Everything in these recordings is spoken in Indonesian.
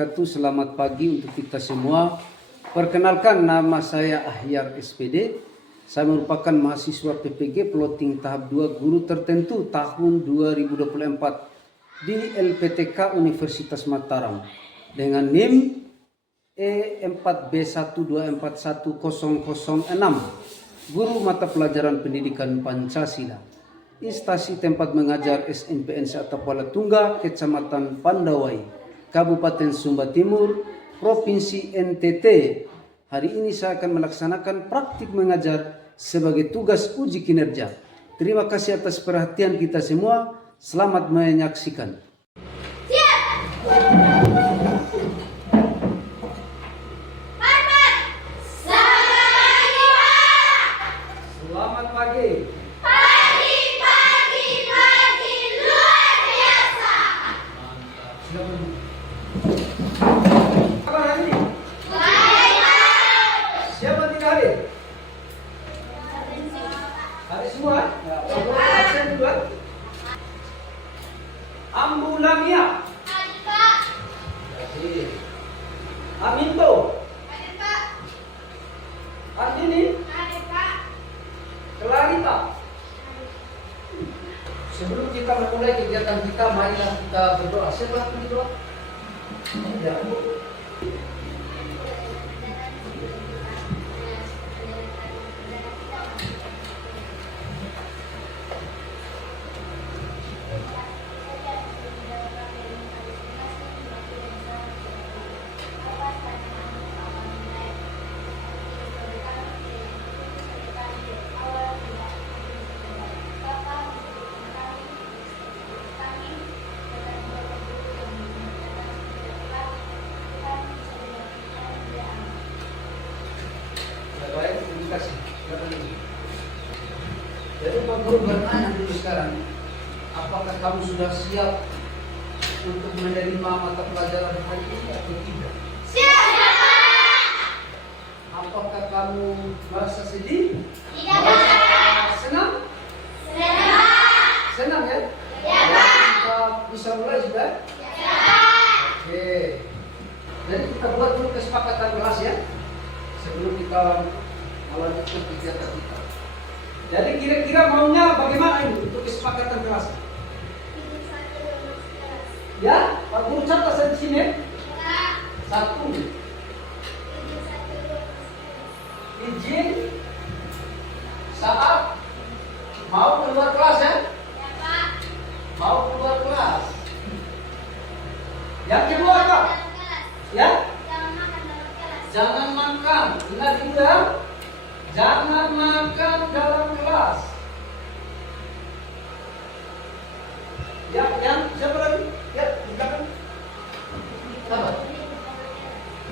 wabarakatuh. Selamat pagi untuk kita semua. Perkenalkan, nama saya Ahyar SPD. Saya merupakan mahasiswa PPG Plotting tahap 2 guru tertentu tahun 2024 di LPTK Universitas Mataram dengan NIM E4B1241006, guru mata pelajaran pendidikan Pancasila. Instansi tempat mengajar SNPN Satapala Tungga, Kecamatan Pandawai, Kabupaten Sumba Timur, Provinsi NTT. Hari ini saya akan melaksanakan praktik mengajar sebagai tugas uji kinerja. Terima kasih atas perhatian kita semua. Selamat menyaksikan. Selamat pagi. Siapa tidak hadir? Hadir semua? Absen dua. Ambu Lamia. Hadir Pak. Hadir. Aminto. Hadir Pak. Andini. Hadir Pak. Clarita. Sebelum kita memulai kegiatan kita, marilah kita berdoa. Siapa yang berdoa? Ya. Baik, terima kasih. Jadi Pak Guru bertanya dulu sekarang, apakah kamu sudah siap untuk menerima mata pelajaran hari ini atau tidak? Siap! Apakah kamu merasa sedih? Tidak. Merasa senang? Senang. Senang ya? Ya. Kita bisa mulai sudah? Ya. Oke. Jadi kita buat dulu kesepakatan kelas ya, sebelum kita melanjutkan kegiatan kita. Jadi kira-kira maunya bagaimana ini untuk kesepakatan kelas? Ya, Pak Guru catat di sini. Satu. Izin saat mau keluar kelas ya? Mau keluar kelas. Yang kedua apa? Ya? Jangan makan. Ingat dulu ya. Jangan makan dalam kelas. Ya, yang siapa lagi? Ya, silakan. Apa?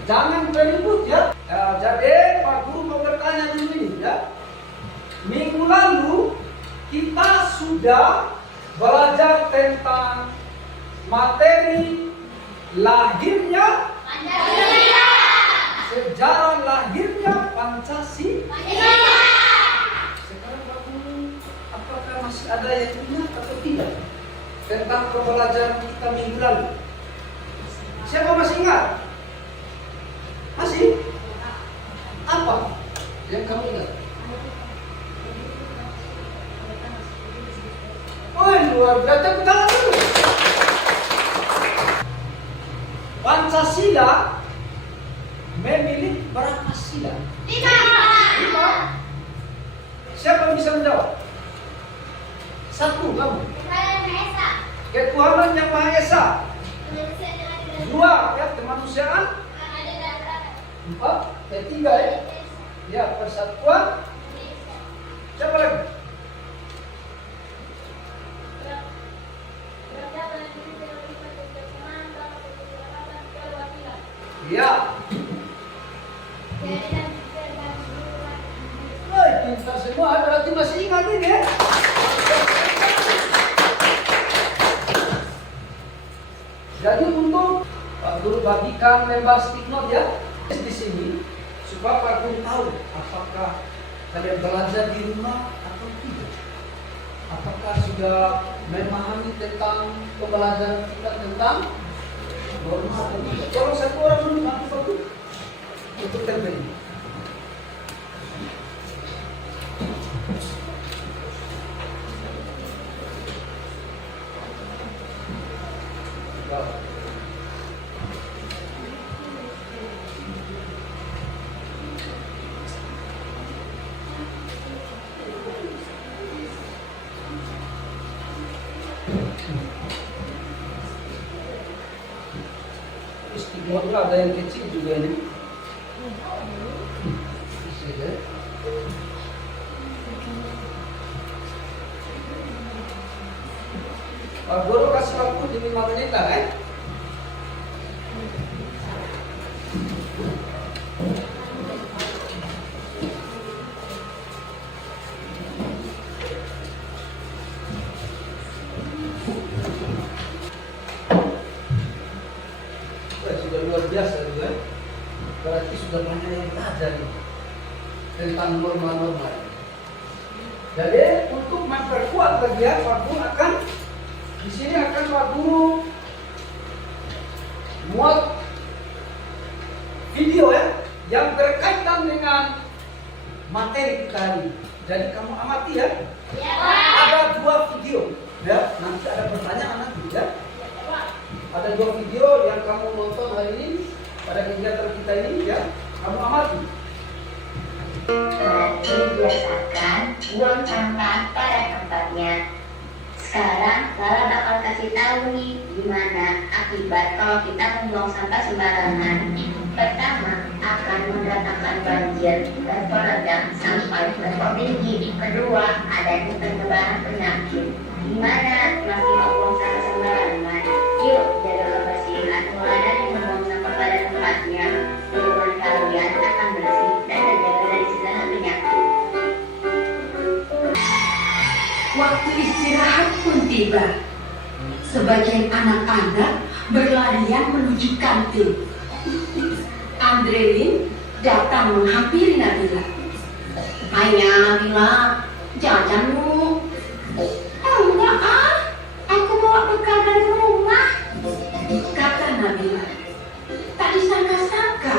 Jangan beribut ya. Jadi Pak Guru mau bertanya dulu ini ya. Minggu lalu kita sudah belajar tentang materi lahirnya Pancasila. sejarah lahirnya Pancasila. Sekarang Pak Guru, apakah masih ada yang ingat atau tidak tentang pembelajaran kita minggu lalu? Siapa masih ingat? Masih? Apa yang kamu ingat? Oh, luar biasa. Tepuk tangan dulu. Pancasila memilih berapa sila? 5. Siapa yang bisa menjawab? 1, kamu. Ketuhanan yang Maha Esa. 2, ya, kemanusiaan. 4, ketiga ya. Ya, persatuan. Siapa lagi? Ya. Wah, pintar semua, berarti masih ingat ini ya. Jadi untuk Pak Guru bagikan lembar sticknote ya di sini supaya Pak Guru tahu apakah kalian belajar di rumah atau tidak. Apakah sudah memahami tentang pembelajaran kita tentang Tolong satu orang dulu bantu untuk tempel. Istimewa ada yang kecil juga ini. Bisa. Pak Guru kasih waktu di 5 menit lah kan? Sudah luar biasa juga. Berarti sudah banyak yang belajar tentang norma-norma. Jadi untuk memperkuat lagi ya, Pak Guru akan di sini akan Pak Guru muat video ya yang berkaitan dengan materi kita hari. Jadi kamu amati ya. Ya, Pak. Ada 2 video ya. Nanti ada pertanyaan nanti ya. Ada 2 video yang kamu nonton hari ini pada kegiatan kita ini ya. Kamu amati. Biasakan buang sampah pada tempatnya. Sekarang Lala bakal kasih tahu nih gimana akibat kalau kita membuang sampah sembarangan. Pertama, akan mendatangkan banjir dan peredam sampai level tinggi. Kedua, adanya penyebaran penyakit. Gimana masih membuang sampah sembarangan? Yuk jaga kebersihan mulai dari membuang sampah pada tempatnya. Lingkungan kalian akan bersih dan terjaga dari segala penyakit. Waktu istirahat pun tiba. Sebagian anak-anak berlarian menuju kantin. Andrelin datang menghampiri Nabila. Ayah Nabila, jajan lu. Enggak ah, aku bawa bekal dari rumah, kata Nabila. Tak disangka-sangka,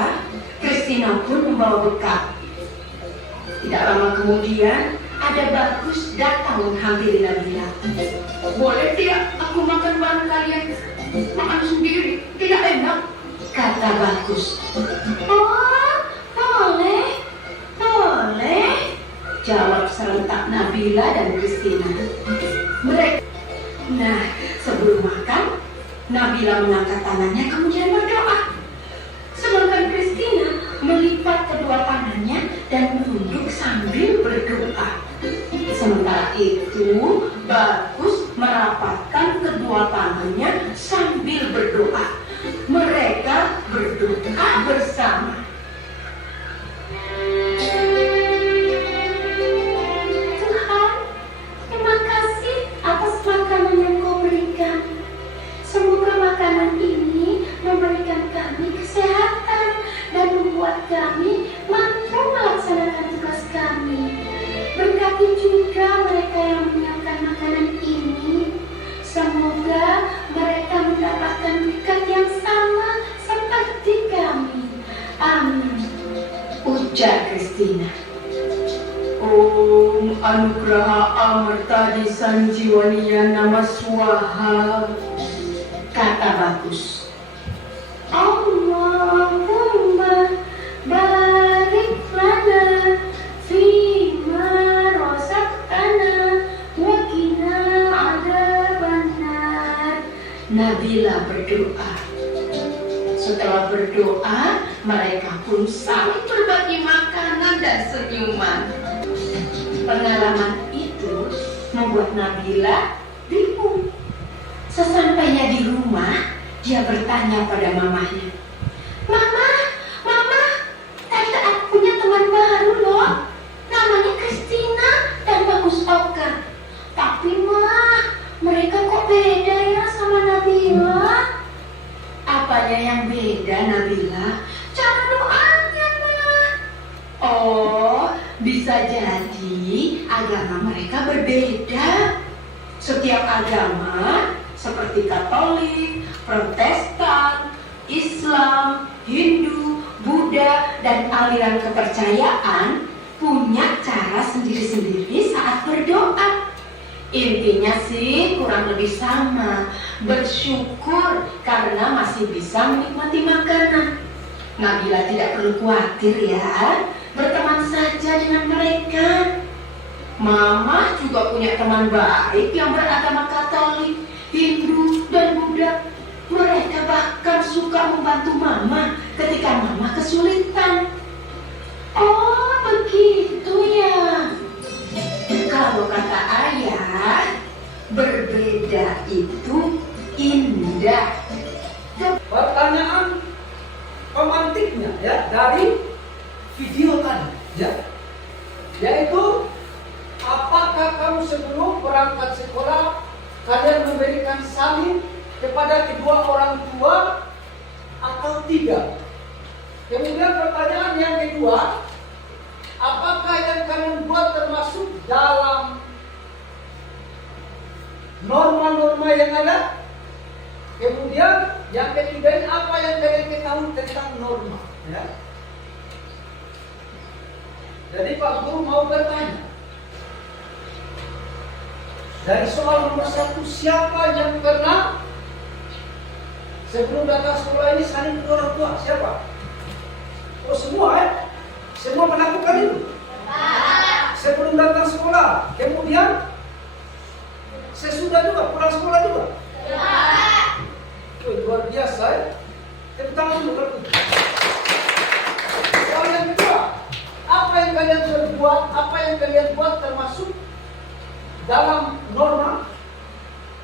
Christina pun membawa bekal. Tidak lama kemudian, ada Bagus datang menghampiri Nabila. Boleh tidak aku makan bareng kalian? Makan sendiri, tidak enak, kata Bagus. Oh, boleh, boleh, jawab serentak Nabila dan Christina. Mereka. Nah, sebelum makan, Nabila mengangkat tangannya kemudian berdoa. Sedangkan Christina melipat kedua tangannya dan menunduk sambil berdoa. Sementara itu, Bagus merapatkan kedua tangannya sambil berdoa. Mereka berdoa bersama. Tuhan, terima kasih atas makanan yang Kau berikan. Semoga makanan ini memberikan kami kesehatan dan membuat kami mampu melaksanakan tugas kami. Berkati juga mereka yang menyiapkan makanan ini. Semoga mereka mendapatkan berkat yang sama seperti kami. Amin, ujar Christina. Om Anugraha Amartadi Sanjiwaniya Nama Swaha, kata Bagus. Allahumma barik lana fima razaqtana wa qina adzabannar. Nabila berdoa. Setelah berdoa, mereka pun saling berbagi makanan dan senyuman. Pengalaman itu membuat Nabila bingung. Sesampainya di rumah, dia bertanya pada mamahnya. Mama, Mama, tadi aku punya teman baru loh. Namanya Christina dan Bagus Oka. Tapi Mah, mereka kok beda ya sama Nabila? Apanya yang beda Nabila? Cara doanya Mah. Oh, bisa jadi agama mereka berbeda. Setiap agama seperti Katolik, Protestan, Islam, Hindu, Buddha, dan aliran kepercayaan punya cara sendiri-sendiri saat berdoa. Intinya sih kurang lebih sama, bersyukur karena masih bisa menikmati makanan. Nabila tidak perlu khawatir ya, berteman saja dengan mereka. Mama juga punya teman baik yang beragama Katolik, Hindu, dan Buddha. Mereka bahkan suka membantu Mama ketika Mama kesulitan. Oh, begitu ya. Kalau kata ayah, berbeda itu indah. Pertanyaan pemantiknya ya dari video tadi ya, yaitu apakah kamu sebelum berangkat sekolah kalian memberikan salim kepada kedua orang tua atau tidak? Kemudian pertanyaan yang kedua, apakah yang kalian buat termasuk dalam norma-norma yang ada? Kemudian yang ketiga ini apa yang kalian ketahui tentang norma? Ya. Jadi Pak Guru mau bertanya, dari soal nomor 1, siapa yang pernah sebelum datang sekolah ini saling kedua orang tua? Siapa? Oh semua ya? Semua melakukan itu? Sebelum datang sekolah, kemudian sesudah juga, pulang sekolah juga? Oh, luar biasa ya? Tepuk tangan dulu. Soal yang kedua, apa yang kalian berbuat, apa yang kalian buat termasuk dalam norma?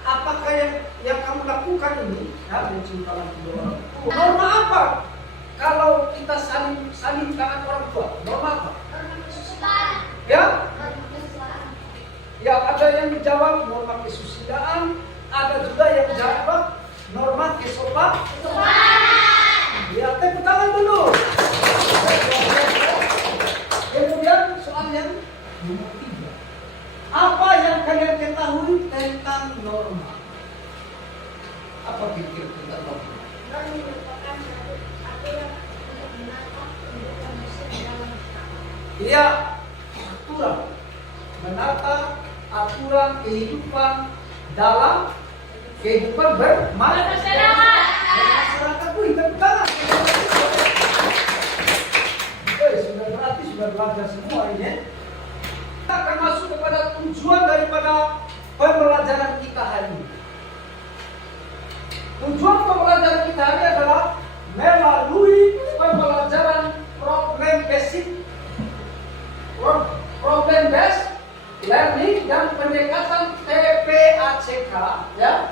Apakah yang kamu lakukan ini? Ya, mencium kedua orang tua. Norma apa? Kalau kita saling tangan orang tua, norma apa? Ya? Ya, ada yang menjawab norma kesusidaan, ada juga yang menjawab norma kesopanan. Ya, tepuk tangan dulu. Kemudian soal yang nomor 3. Apa yang kalian ketahui tentang norma? Apa pikir tentang norma? Iya, aturan, menata aturan kehidupan dalam kehidupan bermasyarakat. Wih, tepuk tangan. Sudah berarti sudah belajar semua ini. Kita akan masuk kepada tujuan daripada pembelajaran kita hari ini. Tujuan pembelajaran kita hari ini adalah melalui pembelajaran problem based learning dan pendekatan TPACK ya.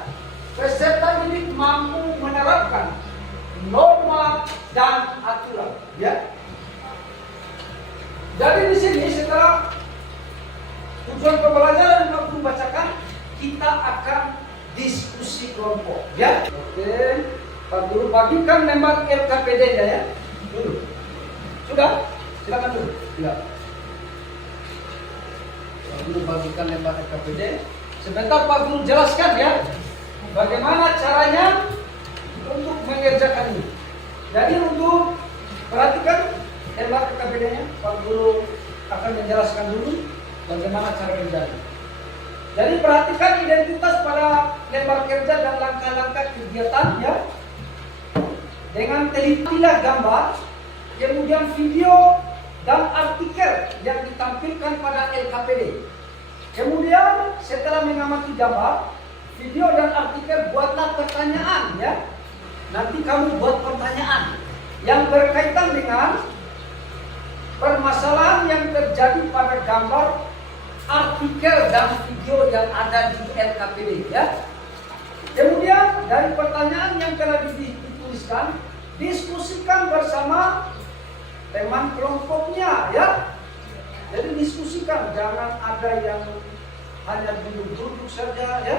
Peserta didik mampu menerapkan norma dan aturan ya. Jadi di sini setelah tujuan pembelajaran yang aku bacakan, kita akan diskusi kelompok ya. Oke, Pak Guru bagikan lembar LKPD-nya ya. Dulu. Sudah? Silakan dulu. Ya. Pak Guru bagikan lembar LKPD. Sebentar Pak Guru jelaskan ya, bagaimana caranya untuk mengerjakan ini. Jadi untuk perhatikan lembar LKPD-nya, Pak Guru akan menjelaskan dulu bagaimana cara kerjanya. Jadi perhatikan identitas pada lembar kerja dan langkah-langkah kegiatan ya. Dengan telitilah gambar, kemudian video dan artikel yang ditampilkan pada LKPD. Kemudian setelah mengamati gambar, video dan artikel, buatlah pertanyaan ya. Nanti kamu buat pertanyaan yang berkaitan dengan permasalahan yang terjadi pada gambar, artikel dan video yang ada di LKPD ya. Kemudian dari pertanyaan yang telah dituliskan, diskusikan bersama teman kelompoknya ya. Jadi diskusikan, jangan ada yang hanya duduk-duduk saja ya.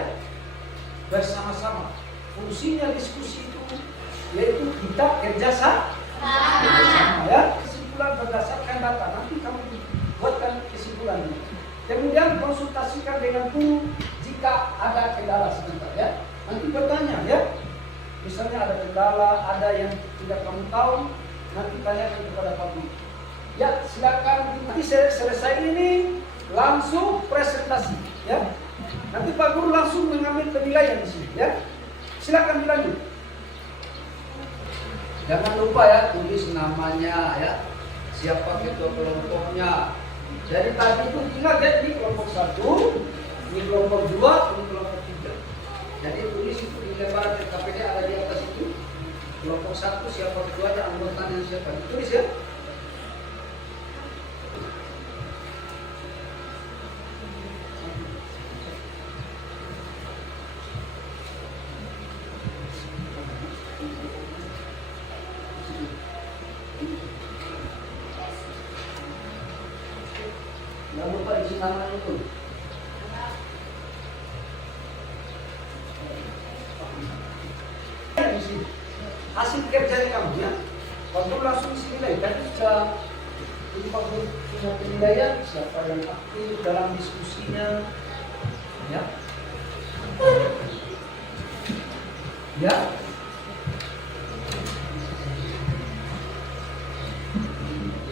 Bersama-sama. Fungsinya diskusi itu yaitu kita kerjasama ya. Kesimpulan berdasarkan data, nanti kamu buatkan kesimpulannya. Kemudian konsultasikan dengan guru jika ada kendala sebentar ya. Nanti bertanya ya. Misalnya ada kendala, ada yang tidak kamu tahu, nanti tanyakan kepada Pak Guru. Ya, silakan. Nanti selesai ini langsung presentasi, ya. Nanti Pak Guru langsung mengambil penilaian di sini, ya. Silakan dilanjut. Jangan lupa ya, tulis namanya, ya. Siapa ketua kelompoknya. Jadi tadi itu ingat ya, ini kelompok 1, ini kelompok 2, ini kelompok 3. Jadi tulis itu di lembaran KPD ada di atas itu. Kelompok 1 siapa ketuanya, anggotanya siapa. Tulis ya. Jangan lupa isi nama itu. Hasil kerja kamu ya. Waktu langsung isi nilai. Tadi sudah ini Pak Guru punya penilaian siapa yang aktif dalam diskusinya, ya. Ya.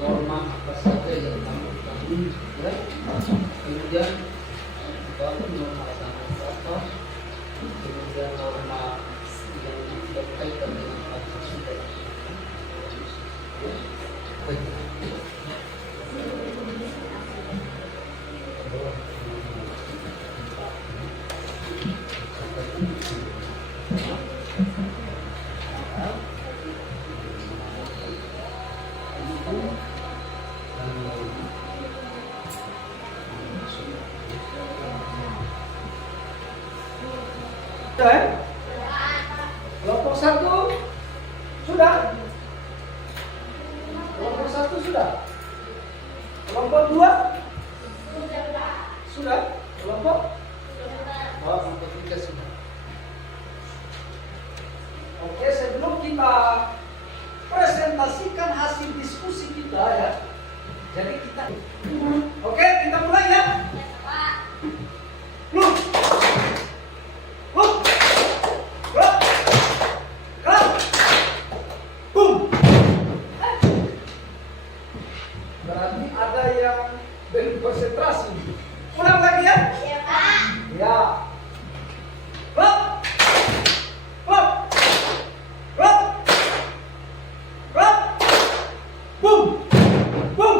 Norma apa saja yang kamu ketahui, ya. Kemudian baru norma apa, kemudian norma yang berkaitan dengan Pancasila. Sudah ya? Kelompok 1 sudah? Kelompok 1 sudah? Kelompok 2? Sudah? Kelompok? Oh, kelompok 3 sudah. Oke, sebelum kita presentasikan hasil diskusi kita ya. Jadi kita oke, kita mulai ya. Look. Look. Look. Look. Boom. Berarti ada yang belum konsentrasi. Ulang lagi ya. Ya, Pak. Ya. Look. Look. Look. Look. Boom. Boom.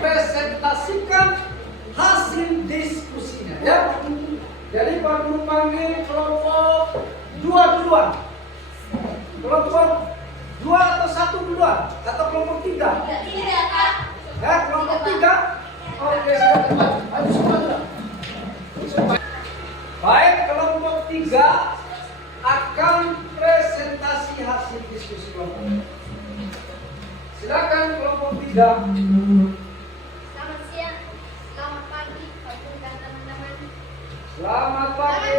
Presentasikan hasil diskusinya ya. Jadi Pak Guru panggil kelompok 2 duluan. Kelompok 2 atau 1 duluan atau kelompok 3? Tidak, Pak. Ya, kelompok 3. Oke, silakan. Ayo semua sudah. Baik, kelompok 3 akan presentasi hasil diskusi kelompok. Silakan kelompok 3. Selamat siang, selamat pagi, Pak Guru dan teman-teman. Selamat pagi.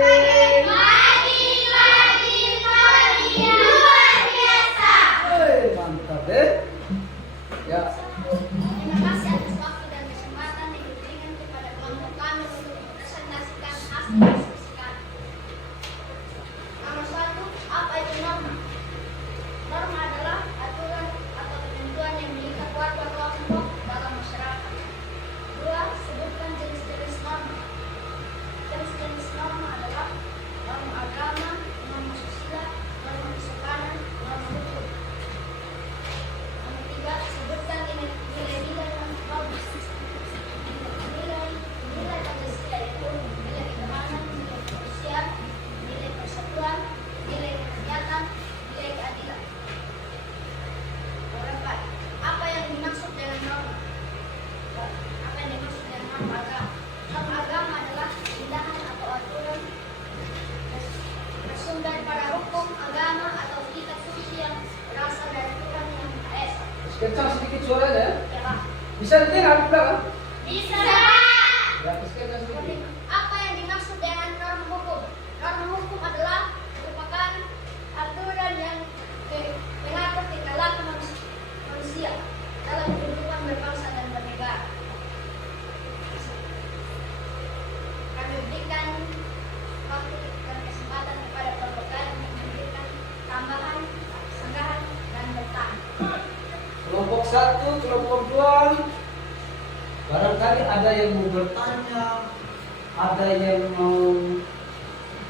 Pagi. Luar biasa. Mantap deh. Ya. Terima kasih atas waktu dan kesempatan yang diberikan kepada kelompok kami untuk mempresentasikan hasil diskusi kami. Nomor 1, apa itu norma? Norma adalah aturan atau ketentuan yang mengikat warga kelompok dalam masyarakat. 2, sebutkan jenis-jenis norma. Jenis-jenis norma adalah norma agama, norma sosial, norma kesopanan, norma hukum. Nomor 3, sebutkan nilai-nilai norma. Nilai Pancasila itu nilai keamanan, nilai kemanusiaan, nilai persatuan, nilai kerakyatan, nilai keadilan. Nomor 4, apa yang dimaksud dengan norma? Apa yang dimaksud dengan norma agama? Norma agama adalah tindakan atau aturan bersumber pada hukum agama atau kitab suci yang berasal dari Tuhan yang Maha Esa. Kencang sedikit suaranya ya. Ya, Pak. Bisa didengar di belakang? Bisa. Ya, kencang sedikit. Apa yang dimaksud dengan norma hukum? Norma hukum adalah merupakan aturan yang mengatur tingkah laku manusia dalam kehidupan berbangsa dan bernegara. Kami berikan 1, kelompok 2. Barangkali ada yang mau bertanya, ada yang mau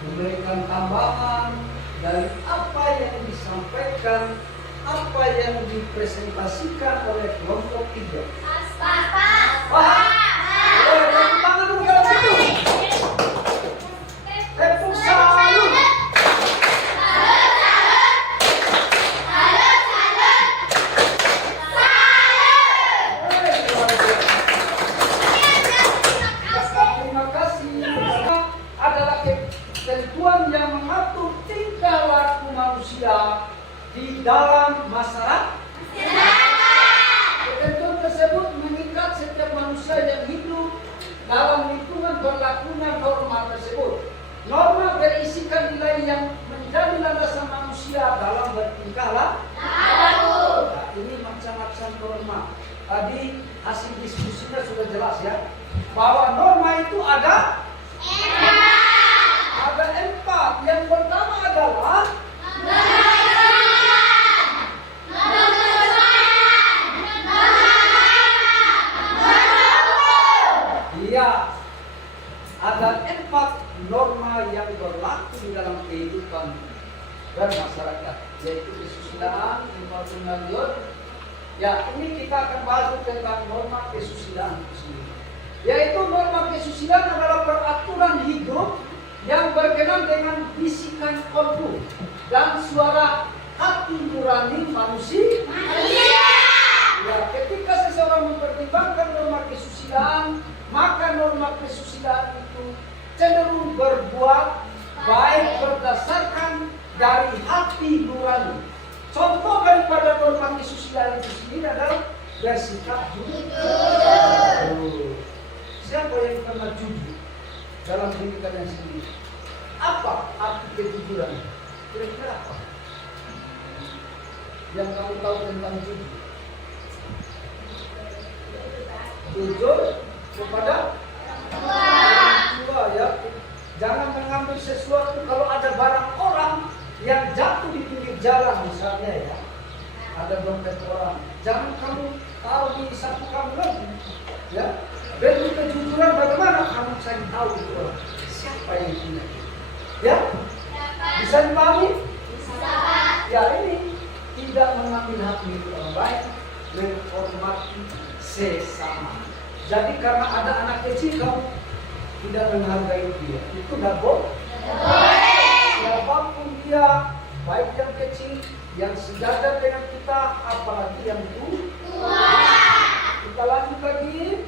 memberikan tambahan dari apa yang disampaikan, apa yang dipresentasikan oleh kelompok 3. Wah, tepuk tangan dulu kalau gitu. Tepuk salut. Terima kasih. Adalah ketentuan yang mengatur tingkah laku manusia di dalam masyarakat. Ketentuan tersebut mengikat setiap manusia yang hidup dalam lingkungan berlakunya norma tersebut. Norma berisikan nilai yang menjadi landasan manusia dalam bertingkah laku. Nah, ini macam-macam norma. Tadi hasil diskusinya sudah jelas ya, bahwa norma itu ada 4. Yang pertama adalah iya, ada 4 norma yang berlaku di dalam kehidupan bermasyarakat, yaitu kesusilaan, informasi lanjut. Ya, ini kita akan bahas tentang norma kesusilaan itu sendiri. Yaitu norma kesusilaan adalah peraturan hidup yang berkenan dengan bisikan kolbu dan suara hati nurani manusia. Ya, ketika seseorang mempertimbangkan norma kesusilaan, maka norma kesusilaan itu cenderung berbuat baik berdasarkan dari hati nurani. Contoh daripada norma kesusilaan itu sendiri adalah bersikap jujur. Siapa yang pernah jujur dalam pendidikan yang sendiri? Apa arti kejujuran? Kira-kira apa yang kamu tahu tentang jujur? Jujur kepada orang tua, ya. Jangan mengambil sesuatu kalau ada barang orang yang jatuh di pinggir jalan misalnya, ya. Ada dompet orang, jangan kamu taruh di saku kamu lagi, ya. Bentuk kejujuran bagaimana kamu cari tahu itu orang siapa yang punya, ya. Bisa dipahami? Ya, ini tidak mengambil hak milik orang lain, menghormati sesama. Jadi karena ada anak kecil kamu tidak menghargai dia, itu tidak boleh. Siapapun dia, baik yang kecil, yang sejajar dengan kita, apalagi yang tua. Kita lanjut lagi.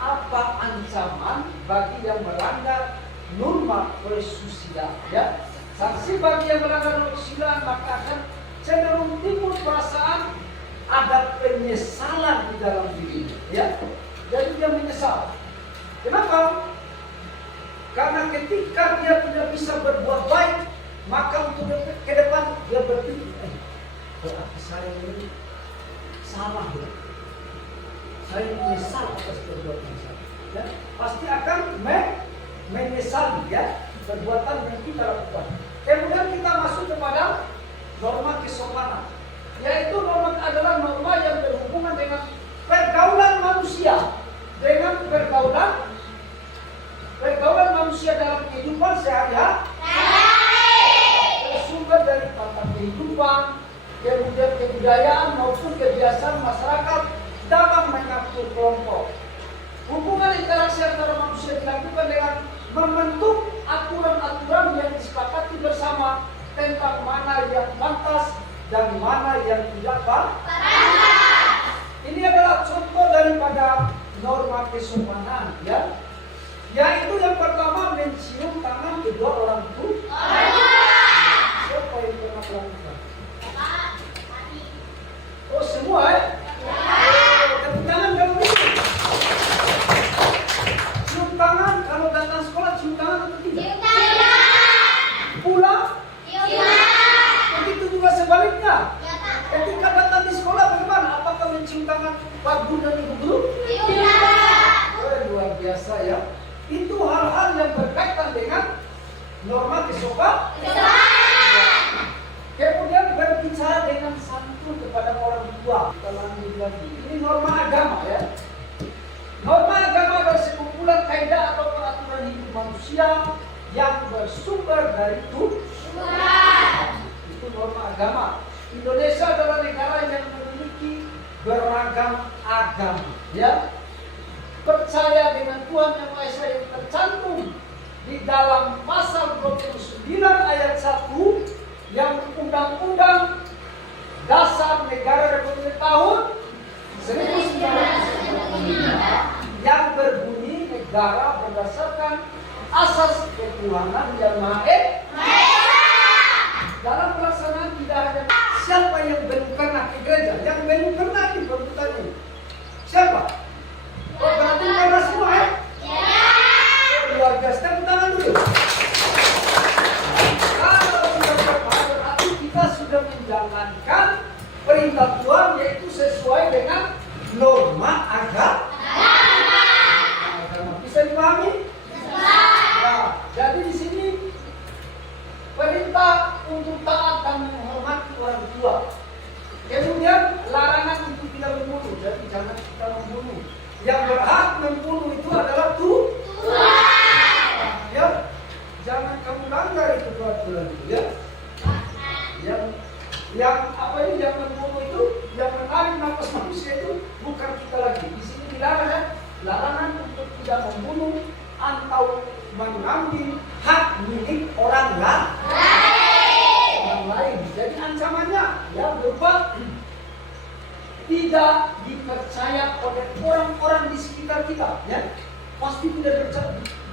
Apa ancaman bagi yang melanggar norma kesusilaan? Ya, sanksi bagi yang melanggar norma kesusilaan maka akan cenderung timbul perasaan ada penyesalan di dalam dirinya. Ya, jadi dia menyesal. Kenapa? Karena ketika dia tidak bisa berbuat baik, maka untuk ke depan dia berpikir, berarti saya ini salah, ya. Saya menyesal atas perbuatan saya. Ya, pasti akan menyesali, ya, perbuatan yang kita lakukan. Kemudian kita masuk kepada norma kesopanan, yaitu norma adalah norma yang berhubungan dengan pergaulan manusia, dengan pergaulan manusia dalam kehidupan sehari-hari, bersumber dari tata kehidupan, kemudian kebudayaan maupun kebiasaan masyarakat dalam mengatur kelompok. Hubungan interaksi antara manusia dilakukan dengan membentuk aturan-aturan yang disepakati bersama tentang mana yang pantas dan mana yang tidak pantas. Ini adalah contoh daripada norma kesopanan, ya. Yaitu yang pertama mencium tangan kedua orang tua. Siapa yang pernah melakukan? Oh, semua, ya? Tepuk tangan kalau gitu. Cium tangan kalau datang sekolah, cium tangan atau tidak? Pulang? Begitu juga sebaliknya. Ketika datang di sekolah bagaimana? Apakah mencium tangan Pak Guru dan Ibu Guru? Luar biasa, ya. Itu hal-hal yang berkaitan dengan norma kesopanan. Kemudian berbicara dengan santun kepada orang tua. lagi. Ini norma agama ya. Norma agama adalah sekumpulan kaidah atau peraturan hidup manusia yang bersumber dari Tuhan. Itu norma agama. Indonesia adalah negara yang memiliki beragam agama, ya. Percaya dengan Tuhan Yang Maha Esa yang tercantum di dalam pasal 29 ayat 1 yang Undang-Undang Dasar Negara Republik tahun 1945 yang berbunyi negara berdasarkan asas ketuhanan yang Maha Esa. Dalam pelaksanaan tidak hanya siapa yang belum pernah ke gereja, yang belum pernah di perbuatan ini. Siapa? Oh, berarti pernah semua ya? Luar biasa, tepuk tangan dulu. Kalau sudah pernah, berarti kita sudah menjalankan perintah Tuhan, yaitu sesuai dengan norma agama. Bisa dipahami? Nah, jadi di sini perintah untuk taat dan menghormati orang tua. Kemudian larangan untuk tidak membunuh. Jadi jangan kita membunuh. Yang berhak membunuh itu adalah Tuhan. Ya, jangan kamu langgar itu peraturan itu ya. Yang apa ini yang membunuh itu, yang menarik nafas manusia itu bukan kita lagi. Di sini dilarang ya, larangan untuk tidak membunuh atau mengambil hak milik orang lain. Jadi ancamannya ya berupa tidak dipercaya oleh orang-orang di sekitar kita, ya pasti tidak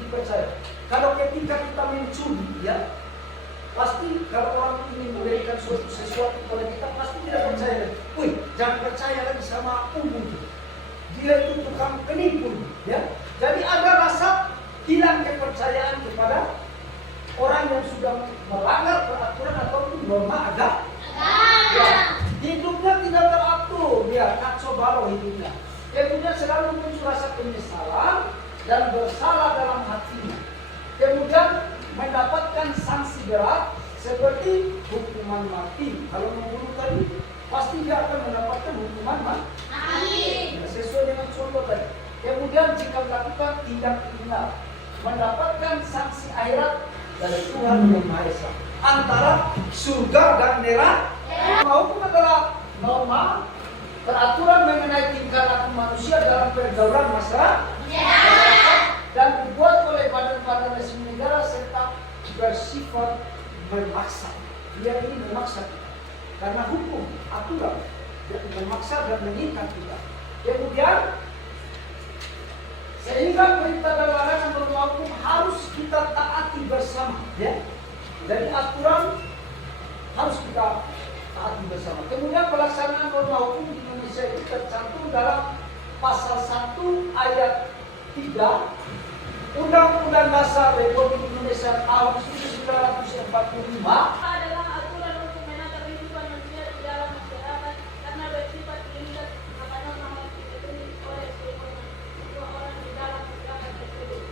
dipercaya. Kalau ketika kita mencuri, ya pasti kalau orang ingin memberikan sesuatu kepada kita pasti tidak percaya. Wih, jangan percaya lagi sama umum. Dia itu tukang penipu, ya. Jadi ada rasa hilang kepercayaan kepada orang yang sudah melanggar peraturan atau norma agama. Ya, hidupnya tidak teratur, dia kacau balau hidupnya. Kemudian selalu muncul rasa penyesalan dan bersalah dalam hatinya. Kemudian mendapatkan sanksi berat seperti hukuman mati. Kalau membunuh tadi, pasti dia akan mendapatkan hukuman mati. Sesuai dengan contoh tadi. Kemudian jika melakukan tindak kriminal, mendapatkan sanksi akhirat dari Tuhan Yang Maha Esa antara surga dan neraka. Hukum adalah norma peraturan mengenai tingkah laku manusia dalam pergaulan masyarakat dan dibuat oleh badan-badan resmi negara serta bersifat memaksa. Dia ini memaksa kita karena hukum aturan yang memaksa dan mengikat kita. Kemudian sehingga perintah dan larangan norma hukum harus kita taati bersama, ya. Jadi aturan harus kita taati bersama. Kemudian pelaksanaan norma hukum di Indonesia itu tercantum dalam pasal 1 ayat 3 Undang-Undang Dasar Republik Indonesia tahun 1945 adalah aturan untuk menata kehidupan manusia di dalam masyarakat karena bersifat terikat pada norma yang ditentukan oleh semua orang di dalam masyarakat tersebut.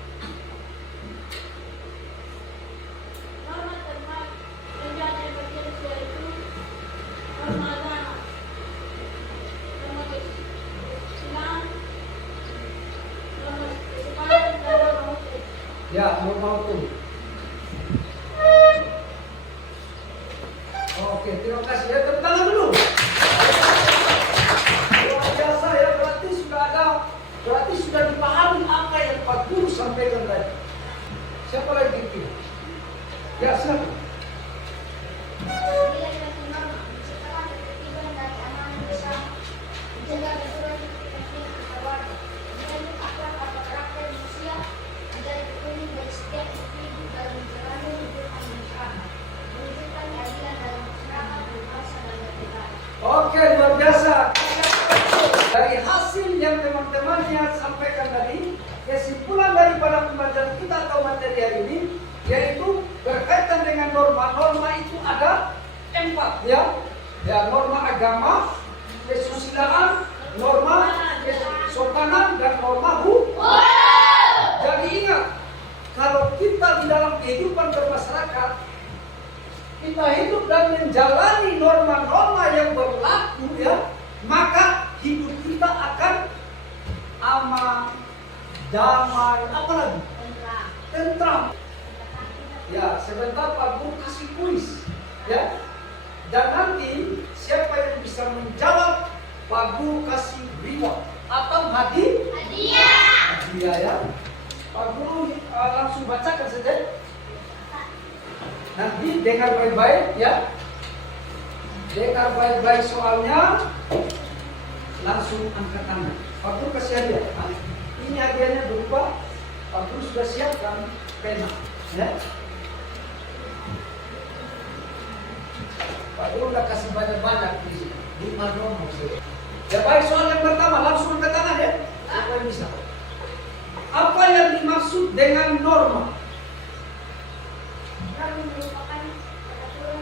Norma terkait menjadi bagian yaitu norma agama, norma Islam, norma kesepakatan dan norma hukum. ya norma hukum. Oke, terima kasih ya. Tepuk tangan dulu. Luar biasa ya, berarti sudah dipahami apa yang Pak Guru sampaikan tadi. Siapa lagi kira? Ya, silakan. Bila dikasih norma, menciptakan ketertiban dan keamanan bersama, menjaga keseluruhan kepentingan keluarga, menjaga akhlak atau karakter manusia, menjadi penting bagi setiap individu dalam menjalani hidup masyarakat, mewujudkan keadilan dalam masyarakat, berbangsa dan bernegara. Oke, luar biasa. Dari hasil yang teman-temannya sampaikan tadi, kesimpulan daripada pembelajaran kita atau materi hari ini, yaitu berkaitan dengan norma. Norma itu ada 4, ya. Ya, norma agama, kesusilaan, norma kesopanan, dan norma hukum. Jadi ingat, kalau kita di dalam kehidupan bermasyarakat, kita hidup dan menjalani norma-norma yang berlaku, ya, maka hidup kita akan aman, damai, apa lagi? Tentram. Ya, sebentar Pak Guru kasih kuis, ya. Dan nanti siapa yang bisa menjawab, Pak Guru kasih reward atau hadiah ya. Pak Guru langsung bacakan saja. Nanti dengar baik-baik ya. Dengar baik-baik soalnya, langsung angkat tangan. Pak Guru kasih hadiah. Ini hadiahnya berupa Pak Guru sudah siapkan pena, ya. Pak Guru udah kasih banyak-banyak di sini. 5 nomor. Ya baik, soal yang pertama langsung angkat tangan ya. Apa yang bisa? Apa yang dimaksud dengan norma? Yang merupakan peraturan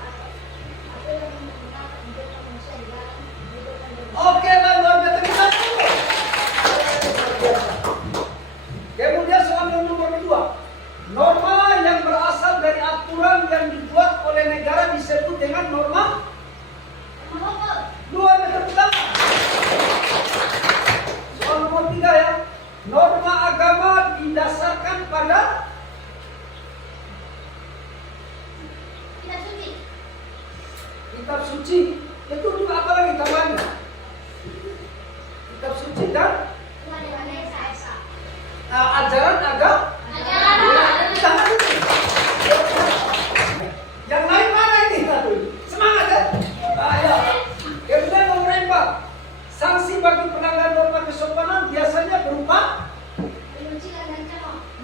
atau yang menggunakan untuk manusia di dalam kehidupan berbangsa. Oke, Bang, luar biasa kita dulu. Kemudian soal yang nomor 2. Norma yang berasal dari aturan yang dibuat oleh negara disebut dengan norma. Luar biasa pertama. Soal nomor 3 ya. Norma agama didasarkan pada kitab suci. Itu juga apa lagi tambahannya? Kitab suci dan ajaran agama. Jangan dulu. Yang lain mana ini? Semangat ya. Ayo. Kemudian nomor 4. Sanksi bagi pelanggar norma kesopanan biasanya berupa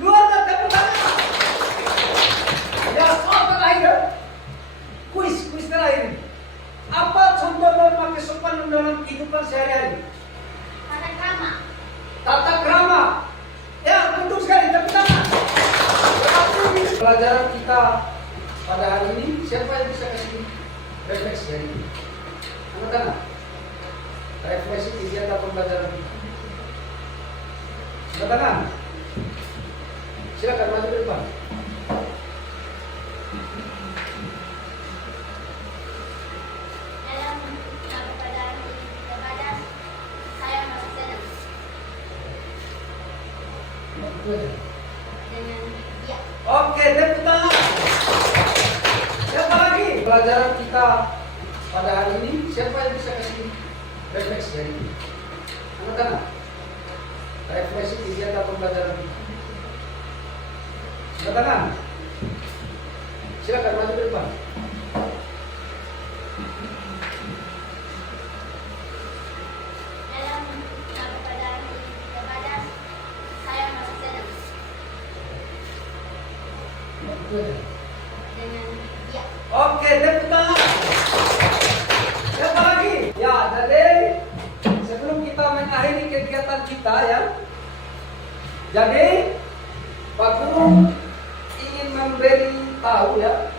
luar dan tepuk tangan. Ya, soal terakhir. Kuis terakhir. Apa contoh norma kesopanan dalam kehidupan sehari-hari? Tata krama. Ya, betul sekali, tepuk tangan. Pelajaran kita pada hari ini, siapa yang bisa kasih refleksi hari ini? Angkat tangan. Refleksi kegiatan pembelajaran kita. Angkat tangan. Silakan maju ke depan. Oke, tepuk tangan. Siapa lagi? Pelajaran kita pada hari ini, siapa yang bisa kasih refleksi hari ini? Angkat tangan. Refleksi kegiatan pembelajaran kita. Angkat tangan. Silakan maju ke depan. Oke, tepuk tangan. Siapa lagi? Ya, jadi sebelum kita mengakhiri kegiatan kita ya, jadi Pak Guru ingin memberi tahu ya,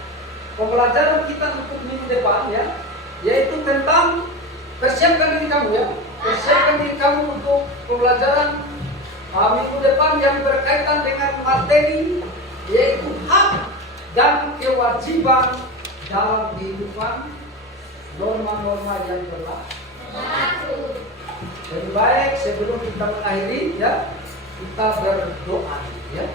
pembelajaran kita untuk minggu depan ya, yaitu tentang persiapkan diri kamu ya, persiapkan diri kamu untuk pembelajaran minggu depan yang berkaitan dengan materi yaitu hak dan kewajiban dalam kehidupan norma-norma yang berlaku. Lebih baik sebelum kita mengakhiri ya, kita berdoa ya.